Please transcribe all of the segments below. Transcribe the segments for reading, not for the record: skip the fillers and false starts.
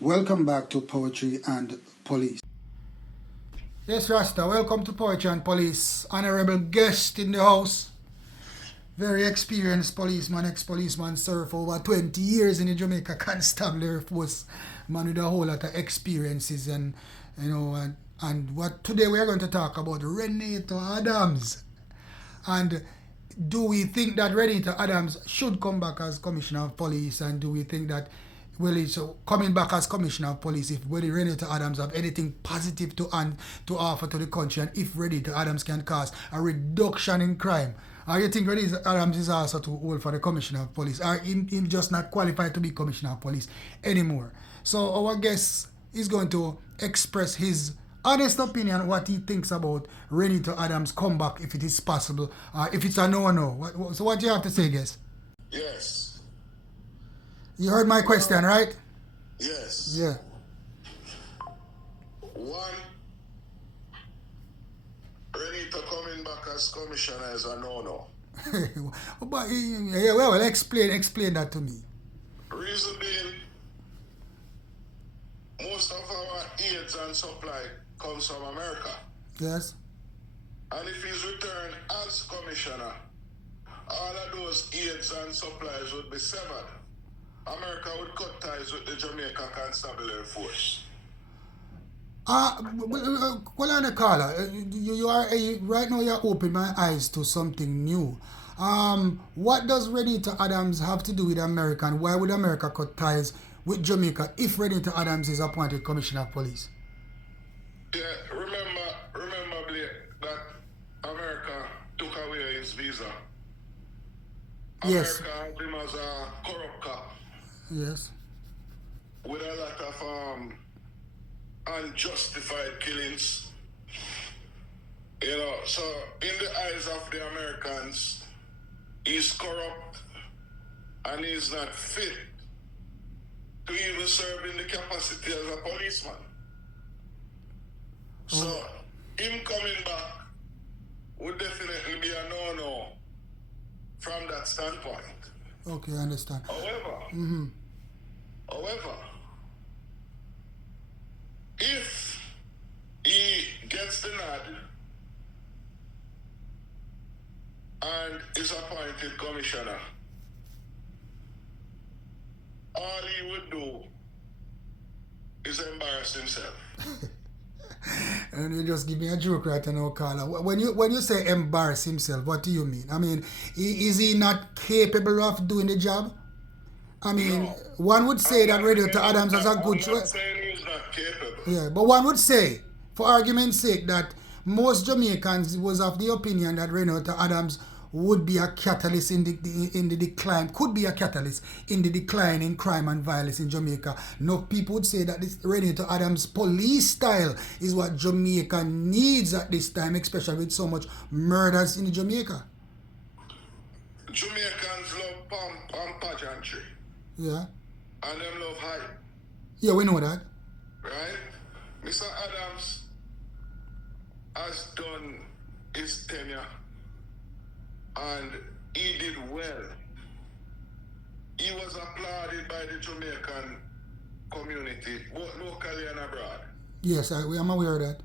Welcome back to Poetry and Police. Yes, Rasta, welcome to Poetry and Police. Honorable guest in the house. Very experienced policeman, ex-policeman, served for over 20 years in the Jamaica Constabulary Force. Man with a whole lot of experiences and what today we are going to talk about Renito Adams. And do we think that Renito Adams should come back as Commissioner of Police? And do we think that, well, he's coming back as Commissioner of Police, if whether Renito Adams have anything positive to offer to the country, and if Renito Adams can cause a reduction in crime? Or you think Renito Adams is also too old for the Commissioner of Police? Or him just not qualified to be Commissioner of Police anymore? So our guest is going to express his honest opinion, what he thinks about Renito Adams' comeback, if it is possible, if it's a no. So what do you have to say, guest? Yes. You heard my question, right? Yes. Yeah. One, Renito coming back as commissioner is a no. But yeah, well, explain that to me. Reason being, most of our aids and supply comes from America. Yes. And if he's returned as commissioner, all of those aids and supplies would be severed. America would cut ties with the Jamaica Constabulary Force. Well, on the caller, you are right now. You're opening my eyes to something new. What does Renito Adams have to do with America, and why would America cut ties with Jamaica if Renito Adams is appointed Commissioner of Police? Yeah, remember, Blake, that America took away his visa. Yes. America had him as a corrupt cop. Yes. With a lot of unjustified killings. So in the eyes of the Americans, he's corrupt and he's not fit to even serve in the capacity as a policeman. So him coming back would definitely be a no from that standpoint. Okay, I understand. However, if he gets the nod and is appointed commissioner, all he would do is embarrass himself. And you just give me a joke right now, Carla. When you say embarrass himself, what do you mean? I mean, is he not capable of doing the job? I mean, no. One would say that Renito Adams has a good choice. I'm not saying he's not capable. Yeah, but one would say, for argument's sake, that most Jamaicans was of the opinion that Renito Adams would be a catalyst in the decline, could be a catalyst in the decline in crime and violence in Jamaica. No, people would say that this Renito Adams police style is what Jamaica needs at this time, especially with so much murders in Jamaica. Jamaicans love pomp and pageantry. Yeah. And them love hype. Yeah, we know that. Right? Mr. Adams has done his tenure and he did well. He was applauded by the Jamaican community, both locally and abroad. Yes, I'm aware of that.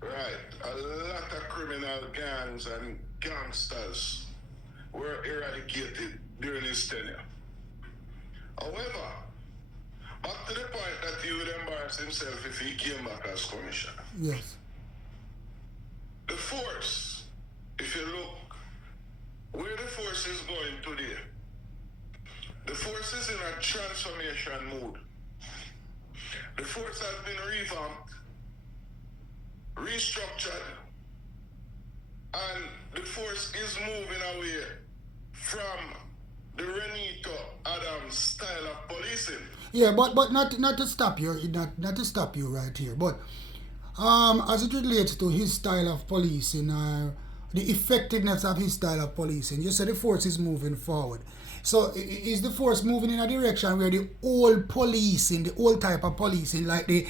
Right. A lot of criminal gangs and gangsters were eradicated during his tenure. However, back to the point that he would embarrass himself if he came back as commissioner. Yes. The force, if you look where the force is going today, the force is in a transformation mood. The force has been revamped, restructured, and the force is moving away from the Renito Adams style of policing. Yeah, but not to stop you, not to stop you right here, but as it relates to his style of policing, the effectiveness of his style of policing, you said the force is moving forward. So is the force moving in a direction where the old policing, the old type of policing, like the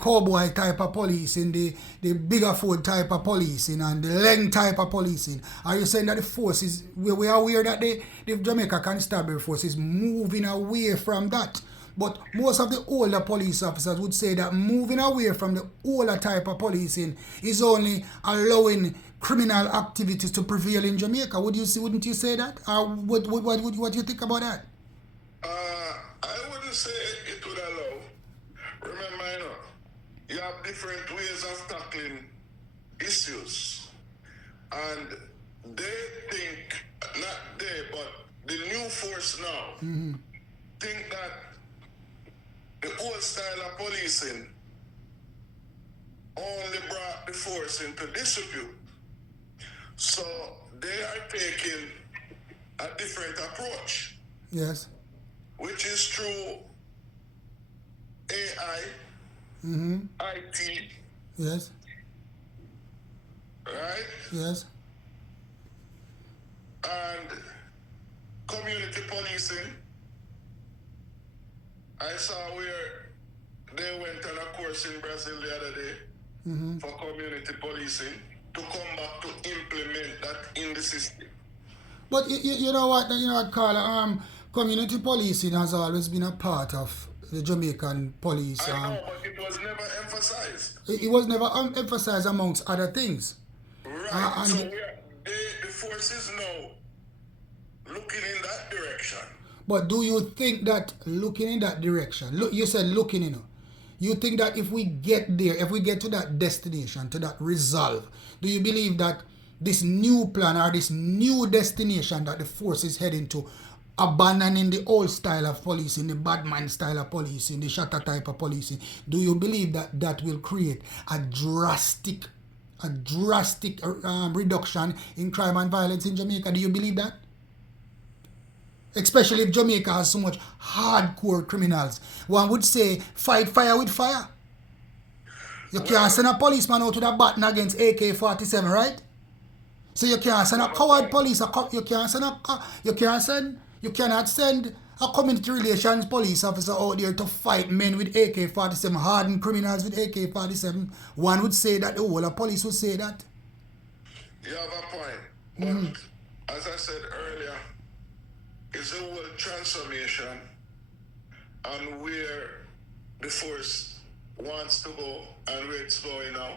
cowboy type of policing, the bigger food type of policing, and the Leng type of policing, are you saying that the force is, we are aware that the Jamaica Constabulary Force is moving away from that But most of the older police officers would say that moving away from the older type of policing is only allowing criminal activities to prevail in Jamaica. Wouldn't you say that? Or what do you think about that? I wouldn't say it would allow. Remember, you have different ways of tackling issues. And they think, not they, but the new force now, think that the old style of policing only brought the force into disrepute. So they are taking a different approach. Yes. Which is through AI, IT, Yes. right? Yes. And community policing. I saw where they went on a course in Brazil the other day for community policing to come back to implement that in the system. But you know what, Carla? Community policing has always been a part of the Jamaican police. I know, but it was never emphasized. It was never emphasized amongst other things. Right. So the forces now looking in that direction. But do you think that looking in that direction, look, you said looking, you think that if we get there, if we get to that destination, to that resolve, do you believe that this new plan or this new destination that the force is heading to, abandoning the old style of policing, the bad man style of policing, the shatter type of policing, do you believe that that will create a drastic reduction in crime and violence in Jamaica? Do you believe that? Especially if Jamaica has so much hardcore criminals. One would say, fight fire with fire. You can't send a policeman out with a baton against AK-47, right? So you can't send a coward police. You cannot send a community relations police officer out there to fight men with AK-47, hardened criminals with AK-47. One would say that, the whole of police would say that. You have a point. But as I said earlier, it's a whole transformation and where the force wants to go and where it's going now.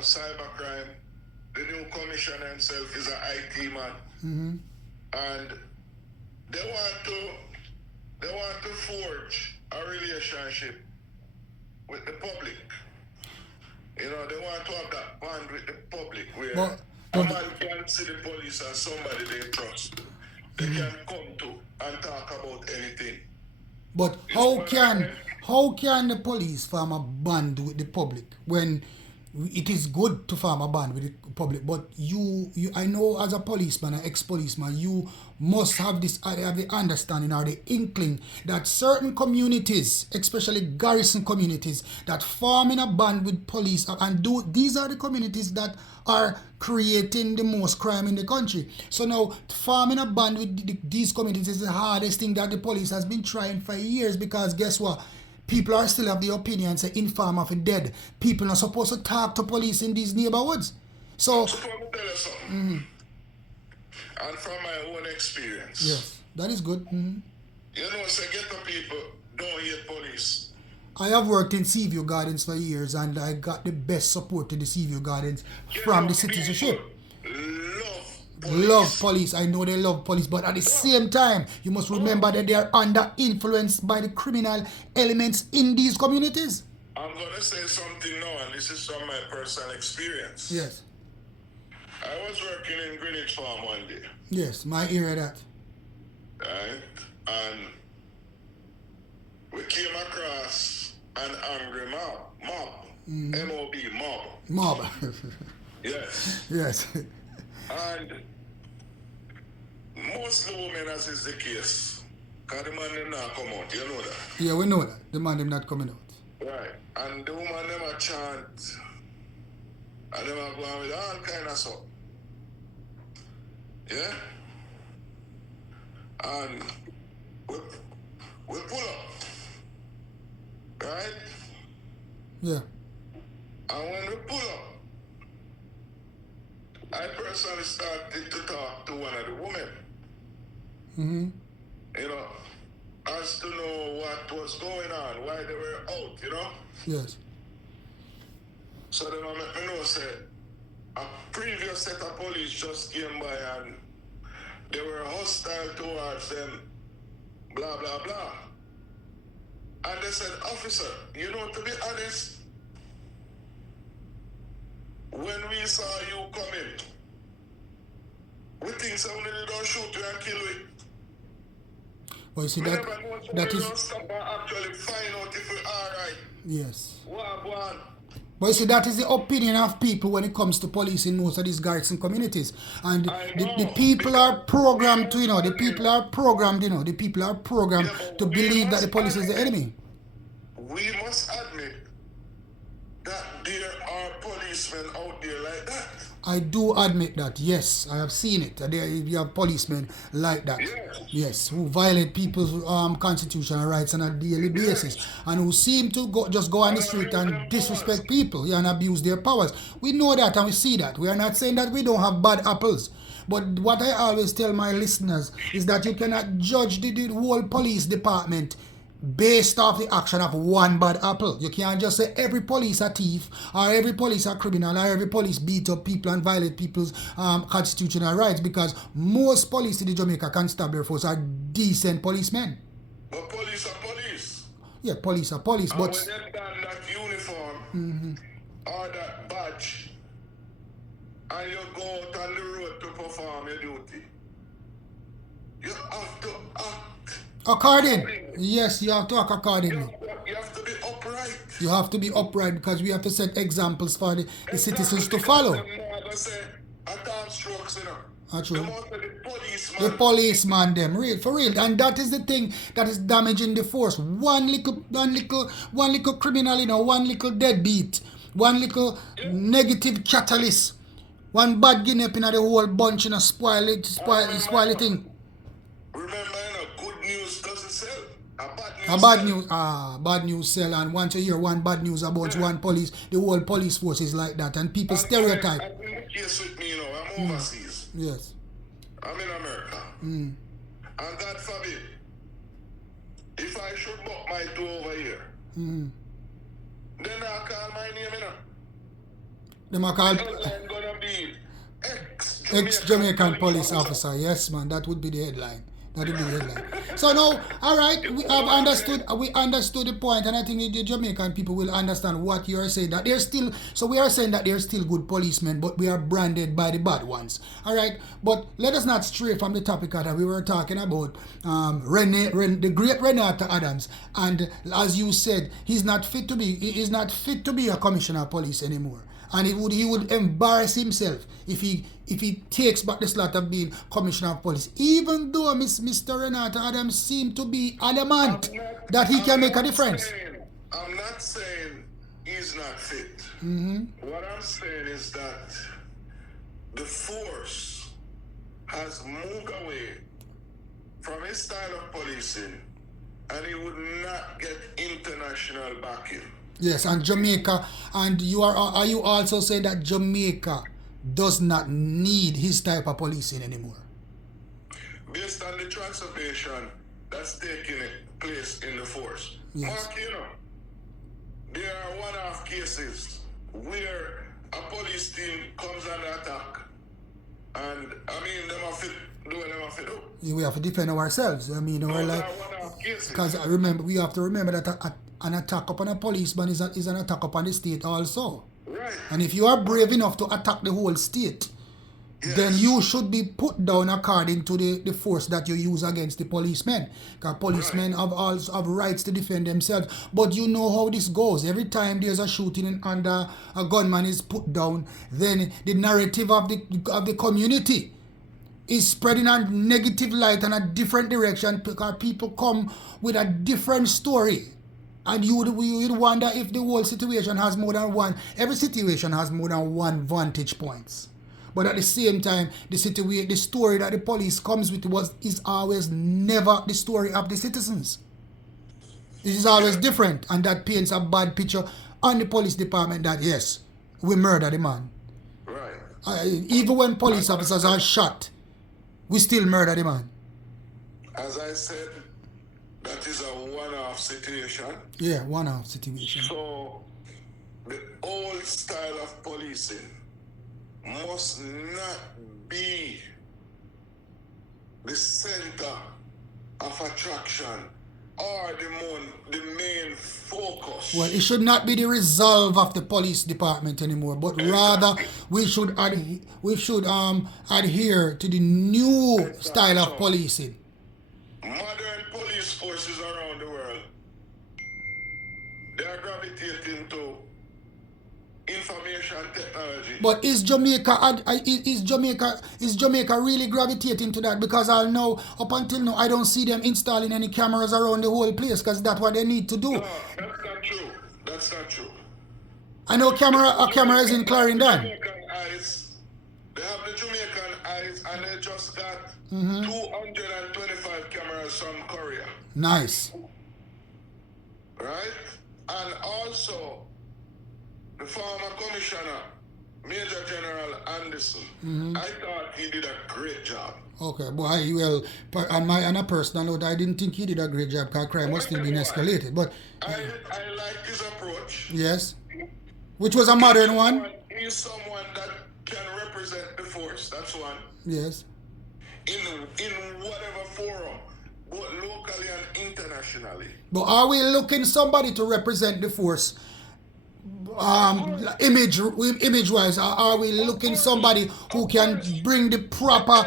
Cybercrime. The new commissioner himself is an IT man. And they want to forge a relationship with the public. They want to have that bond with the public where a man can see the police as somebody they trust. They can come to and talk about anything. But how can the police form a bond with the public when it is good to form a bond with the public? But I know as a policeman, an ex-policeman, you must have the understanding or the inkling that certain communities, especially garrison communities, that form in a band with police these are the communities that are creating the most crime in the country. So now, forming a band with these communities is the hardest thing that the police has been trying for years, because guess what? People are still of the opinion, say, inform of a dead. People are supposed to talk to police in these neighborhoods. So, I'm supposed to tell you something. And from my own experience. Yes, that is good. Say ghetto people don't hate police. I have worked in Seaview Gardens for years, and I got the best support in the Seaview Gardens from the citizenship. Love police. I know they love police, but at the same time, you must remember that they are under influence by the criminal elements in these communities. I'm going to say something now, and this is from my personal experience. Yes. I was working in Greenwich Farm one day. Yes, my area that. Right? And we came across an angry mob. M-O-B, mob. Mob. Yes. Yes. And most of the women, as is the case, because the man them not come out, you know that? Yeah, we know that. The man them not coming out. Right. And the woman them a chant, and them a go on with all kind of stuff. Yeah? And we pull up. Right? Yeah. And when we pull up, I personally started to talk to one of the women. as to know what was going on, why they were out, you know? Yes. So then I make me know, say, a previous set of police just came by and they were hostile towards them, blah, blah, blah. And they said, officer, you know, to be honest, when we saw you coming, we think somebody don't shoot you and kill you. Well, you see, We that never know that somebody is, don't stop and actually find out if we're alright. yes. What? But you see, that is the opinion of people when it comes to police in most of these garrison communities. And I the know, people are because programmed to, we the must people admit, are programmed, the people are programmed yeah, but to believe that the police is the enemy. we must admit that there are policemen out there like that. I do admit that, yes, I have seen it. There you have policemen like that. Yes. Yes, who violate people's constitutional rights on a daily basis, and who seem to just go on the street and disrespect people, yeah, and abuse their powers. We know that and we see that. We are not saying that we don't have bad apples. But what I always tell my listeners is that you cannot judge the whole police department based off the action of one bad apple. You can't just say every police a thief, or every police a criminal, or every police beat up people and violate people's constitutional rights, because most police in the Jamaica Constabulary Force are decent policemen. But police are police. Yeah, police are police, And but when they've done that uniform or that badge, and you go out on the road to perform your duty, you have to act. according, yes, you have to act accordingly. You have to be upright. You have to be upright, because we have to set examples for the citizens to follow. Say, attack strokes, you know. True. The The policeman, them, real, for real. And that is the thing that is damaging the force. One little criminal, one little deadbeat, one little negative catalyst, one bad guinea up in the whole bunch, spoil the thing. Remember, good news doesn't sell. Bad news sell, and once you hear one bad news about one police, the whole police force is like that, and people stereotype. I'm in the case with me, I'm overseas. Yes. I'm in America. And God forbid, if I should buck my toe over here, then I call my name, Them are called I'm gonna be ex-Jamaican police officer. Yes, man, that would be the headline. That would be the headline. So now, all right, we understood the point, and I think the Jamaican people will understand what you are saying. That they're still, so we are saying that they're still good policemen, but we are branded by the bad ones. All right, but let us not stray from the topic that we were talking about. The great Renito Adams, and as you said, he is not fit to be a commissioner of police anymore. And he would embarrass himself if he takes back the slot of being commissioner of police, even though Mr. Renito Adams seemed to be adamant that he can make a difference. I'm not saying he's not fit. What I'm saying is that the force has moved away from his style of policing, and he would not get international backing. Yes, and Jamaica, and are you also saying that Jamaica does not need his type of policing anymore? Based on the transformation that's taking place in the force. Yes. Mark, there are one-off cases where a police team comes under attack, and them have to do what they have to do. We have to defend ourselves. We're like, because we have to remember that an attack upon a policeman is an attack upon the state also. Right. And if you are brave enough to attack the whole state, then you should be put down according to the force that you use against the policemen. Because policemen have rights to defend themselves. But you know how this goes. Every time there's a shooting and a gunman is put down, then the narrative of the community is spreading a negative light in a different direction, because people come with a different story. And you would wonder if the whole situation has more than one. Every situation has more than one vantage points. But at the same time, the story that the police comes with is always never the story of the citizens. It is always different, and that paints a bad picture on the police department that yes, we murder the man. Right. Even when police officers are shot, we still murder the man. As I said, that is a one-off situation. Yeah, one-off situation. So the old style of policing must not be the center of attraction or the main focus. Well, it should not be the resolve of the police department anymore, but rather we should adhere to the new style of policing. Modern police forces around the world, they are gravitating to information technology. But is Jamaica really gravitating to that? Because I know up until now I don't see them installing any cameras around the whole place, because that's what they need to do. No, that's not true. That's not true. I know a camera is in Clarendon. They have the Jamaican eyes, and they just got 225 cameras from Korea. Nice. Right? And also, the former commissioner, Major General Anderson, I thought he did a great job. Okay, boy, well, on a personal note, I didn't think he did a great job because crime was still being escalated. But I like his approach. yes, which was a modern one. He's someone that can represent the force. That's one. Yes. In whatever forum, both locally and internationally. But are we looking somebody to represent the force? Image-wise, are we looking somebody who can bring the proper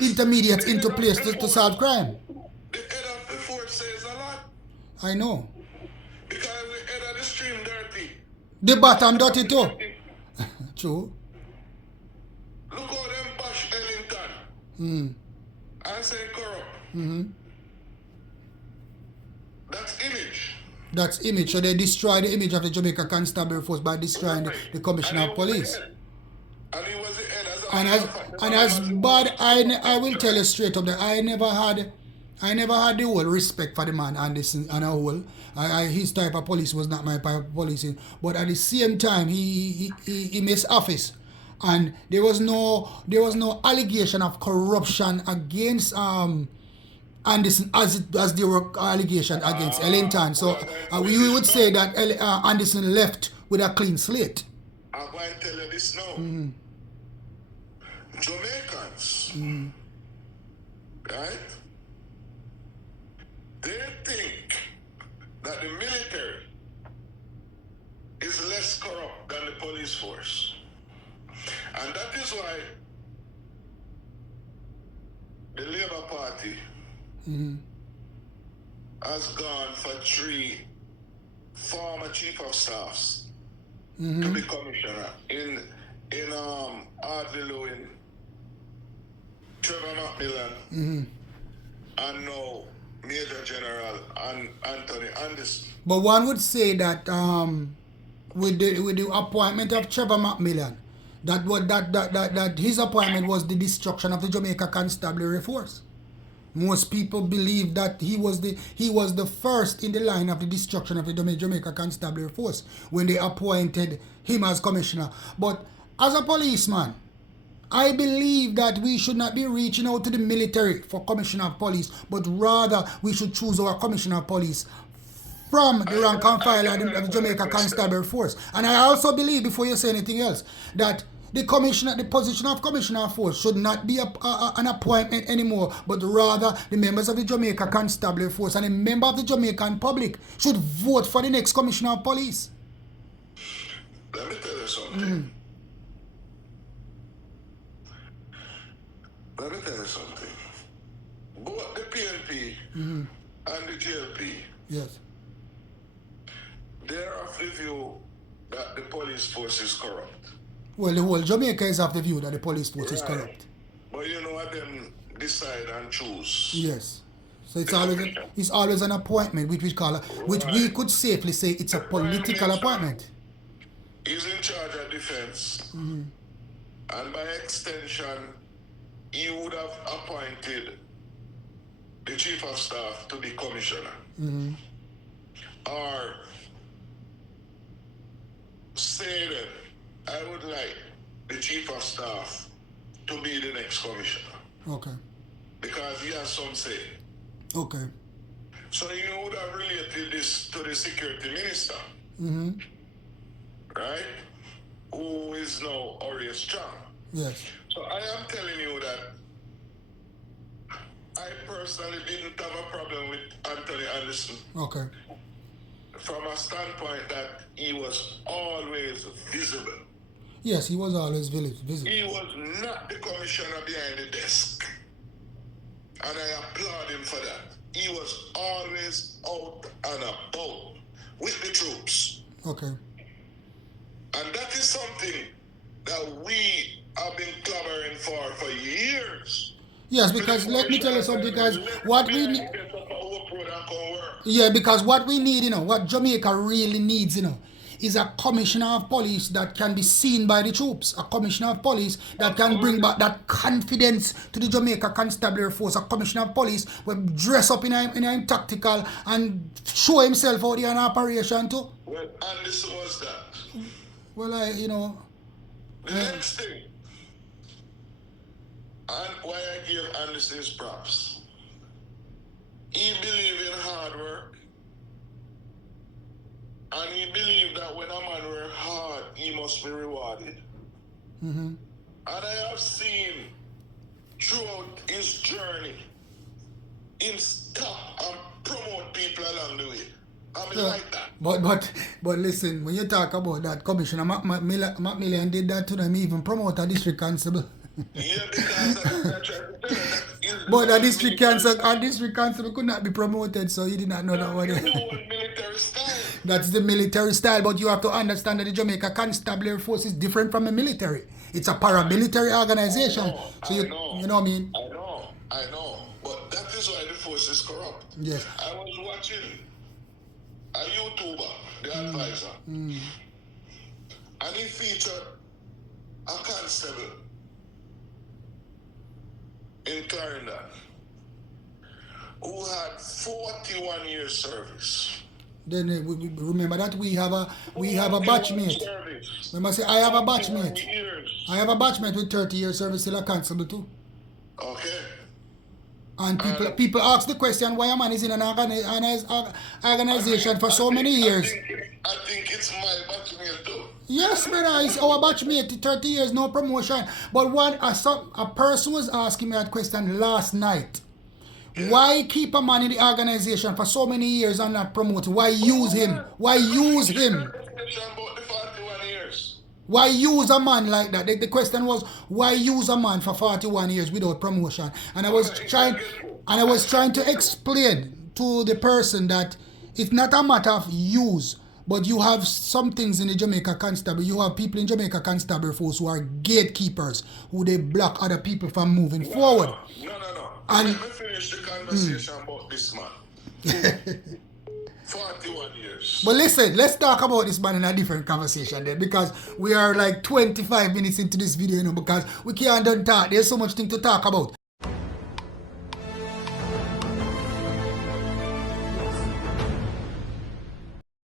intermediates into place to solve crime? The head of the force says a lot. I know. Because the head of the stream dirty. The bottom dirty too. True. Look how them bash Ellington. And say corrupt. That's image. That's image. So they destroy the image of the Jamaica Constabulary Force by destroying the Commissioner of Police. And he was the head as bad, I will tell you straight up that I never had the whole respect for the man and this and a whole. His type of police was not my type of policing. But at the same time, he missed office, and there was no allegation of corruption against Anderson as there were allegations against Ellington. So we would say that Anderson left with a clean slate. I'm going to tell you this now. Jamaicans, right? They think that the military is less corrupt than the police force. And that is why the Labour Party has gone for 3 former chief of staffs to be commissioner in Ardley Lewin, Trevor Macmillan, and now Major General Anthony Anderson. But one would say that with the appointment of Trevor Macmillan, that his appointment was the destruction of the Jamaica Constabulary Force. Most people believe that he was the first in the line of the destruction of the Jamaica Constabulary Force when they appointed him as commissioner. But as a policeman, I believe that we should not be reaching out to the military for commissioner of police, but rather we should choose our commissioner of police from the rank and file of the Jamaica Constabulary Force. And I also believe, before you say anything else, that the position of commissioner of force should not be an appointment anymore, but rather the members of the Jamaica Constabulary Force and a member of the Jamaican public should vote for the next commissioner of police. Let me tell you something. Let me tell you something. Both the PNP and the GLP, yes, they're of the view that the police force is corrupt. Well, the whole Jamaica is of the view that the police force is corrupt. But you know what them decide and choose. Yes. So it's always an appointment, which we could safely say it's a political appointment. He's in charge of defense. And by extension, he would have appointed the chief of staff to be commissioner. Or say that I would like the chief of staff to be the next commissioner. Okay. Because he has some say. Okay. So you would have related this to the security minister, Mm-hmm. right? Who is now always strong. Yes. So I am telling you that I personally didn't have a problem with Anthony Anderson Okay. from a standpoint that he was always visible. Yes, he was always visible. He was not the commissioner behind the desk. And I applaud him for that. He was always out and about with the troops. Okay. And that is something that we have been clamoring for years. Yes, because let me tell you something, guys. What we need, yeah, because what we need, what Jamaica really needs, is a commissioner of police that can be seen by the troops. A commissioner of police that can bring back that confidence to the Jamaica Constabulary Force. A commissioner of police will dress up in a tactical and show himself out there in operation too. Well, and this was that. Well, The next thing, and why I give Anderson his props, he believed in hard work, and he believed that when a man works hard, he must be rewarded. Mm-hmm. And I have seen throughout his journey, him stop and promote people along the way. I mean, like that. But listen, when you talk about that, Commissioner Macmillan did that to them, even promote a district constable. Yeah, because but a district constable could not be promoted, so he did not know that one. military style. That's the military style, but you have to understand that the Jamaica Constabulary Force is different from the military. It's a paramilitary organization. You know what I mean? I know. But that is why the force is corrupt. Yes. I was watching a YouTuber, the advisor, and he featured a constable in Clarendon who had 41 years service. Then we remember that we have a batchmate. Remember, say I have a batchmate. I have a batchmate with 30 years service, still a constable too. Okay. And people ask the question why a man is in an organization for so many years. I think it's my batchmate too. Yes, brother, it's our batchmate, 30 years, no promotion. But a person was asking me that question last night. Yeah. Why keep a man in the organization for so many years and not promote? Why use him? Why use him? Why use a man like that? The question was, why use a man for 41 years without promotion? And I was trying to explain to the person that it's not a matter of use, but you have some things in the Jamaica Constable. You have people in Jamaica Constabulary Force who are gatekeepers, who they block other people from moving forward. No. And let me finish the conversation about this man. 41 years. But listen, let's talk about this man in a different conversation then, because we are like 25 minutes into this video, because we can't talk. There's so much thing to talk about.